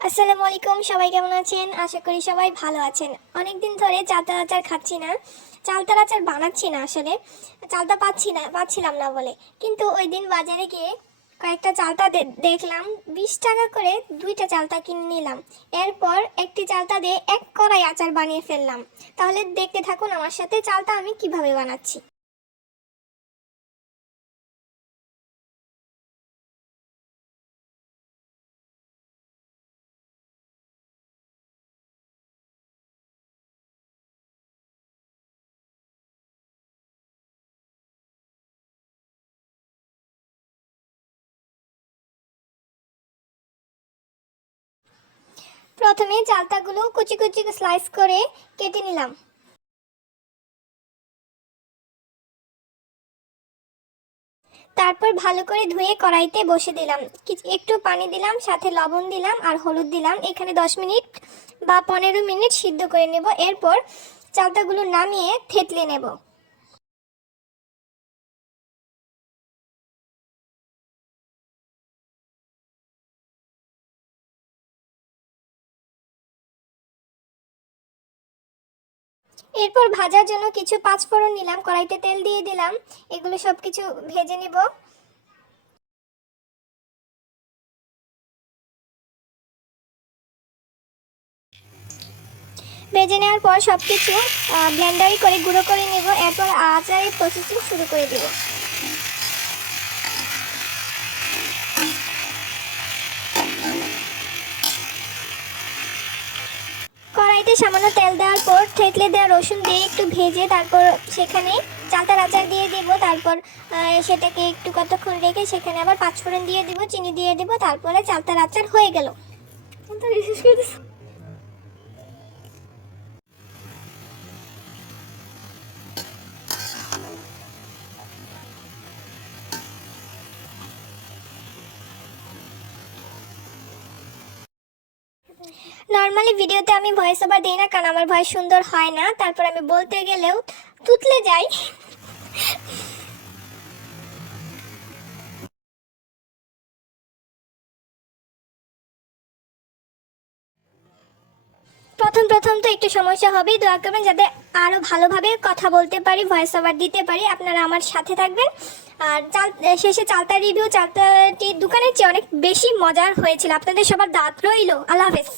আসসালামু আলাইকুম, সবাই কেমন আছেন? আশা করি সবাই ভালো আছেন। অনেক দিন ধরে চালতার আচার খাচ্ছি না। চালতার আচার বানাচ্ছি না আসলে। চালতা পাচ্ছি না, পাচ্ছিলাম না বলে। কিন্তু ওই দিন বাজারে গিয়ে কয়েকটা চালতা দেখলাম, বিশ টাকা করে দুইটা চালতা কিনে নিলাম। এরপর একটি চালতা দিয়ে এক কড়াই আচার বানিয়ে ফেললাম। তাহলে দেখতে থাকুন আমার সাথে চালতা আমি কীভাবে বানাচ্ছি। প্রথমে চালতাগুলো কুচি কুচি স্লাইস করে কেটে নিলাম। তারপর ভালো করে ধুয়ে কড়াইতে বসে দিলাম। একটু পানি দিলাম, সাথে লবণ দিলাম আর হলুদ দিলাম। এখানে দশ মিনিট বা পনেরো মিনিট সিদ্ধ করে নেব। এরপর চালতাগুলো নামিয়ে থেতলে নেব। এরপর ভাজার জন্য কিছু পাঁচফোড়ন নিলাম, কড়াইতে তেল দিয়ে দিলাম। এগুলো সব কিছু ভেজে নেব। ভেজে নেওয়ার পর সব কিছু ব্লেন্ডারি করে, গুঁড়ো করে নেব। এরপর আচারের প্রসেসিং শুরু করে দেব। কড়াইতে সামান্য তেল দেওয়ার পর থেতলে দেওয়া রসুন দিয়ে একটু ভেজে তারপর সেখানে চালতার আচার দিয়ে দেবো। তারপর সেটাকে একটু কতক্ষণ রেখে সেখানে আবার পাঁচফোড়ন দিয়ে দেবো, চিনি দিয়ে দেবো, তারপরে চালতার আচার হয়ে গেল। নর্মালি ভিডিওতে আমি ভয়েস ওভার দিই না, কারণ আমার ভয়েস সুন্দর হয় না। তারপর আমি বলতে গেলেও তুতলে যাই। প্রথম প্রথম তো একটু সমস্যা হবেই। দোয়া করবেন যাতে আরও ভালোভাবে কথা বলতে পারি ভয়েস ওভার দিতে পারি। আপনারা আমার সাথে থাকবেন। আর চাল, শেষে চালতা রিভিউ চালতাটি দোকানের চেয়ে অনেক বেশি মজার হয়েছিল। আপনাদের সবার দাঁত রইল। আল্লাহ হাফেজ।